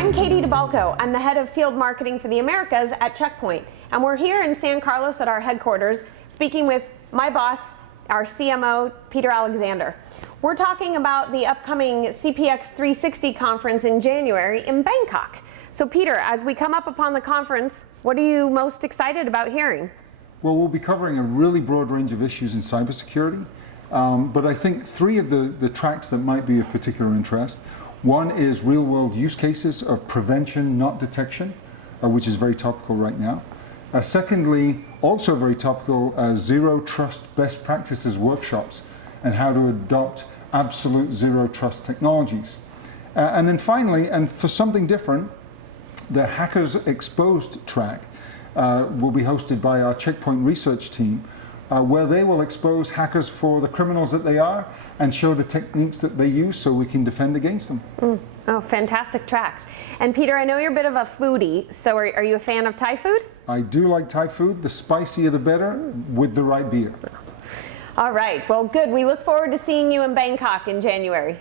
I'm Katie DeBalco. I'm the head of field marketing for the Americas at Checkpoint. And we're here in San Carlos at our headquarters speaking with my boss, our CMO, Peter Alexander. We're talking about the upcoming CPX 360 conference in January in Bangkok. So Peter, as we come up upon the conference, what are you most excited about hearing? Well, we'll be covering a really broad range of issues in cybersecurity, but I think three of the tracks that might be of particular interest. One is real-world use cases of prevention, not detection, which is very topical right now. Secondly, also very topical, zero trust best practices workshops and how to adopt absolute zero trust technologies. And then finally, and for something different, the Hackers Exposed track will be hosted by our Checkpoint research team, where they will expose hackers for the criminals that they are and show the techniques that they use so we can defend against them. Oh, fantastic tracks. And Peter, I know you're a bit of a foodie, so are you a fan of Thai food? I do like Thai food. The spicier the better, with the right beer. All right, well good. We look forward to seeing you in Bangkok in January.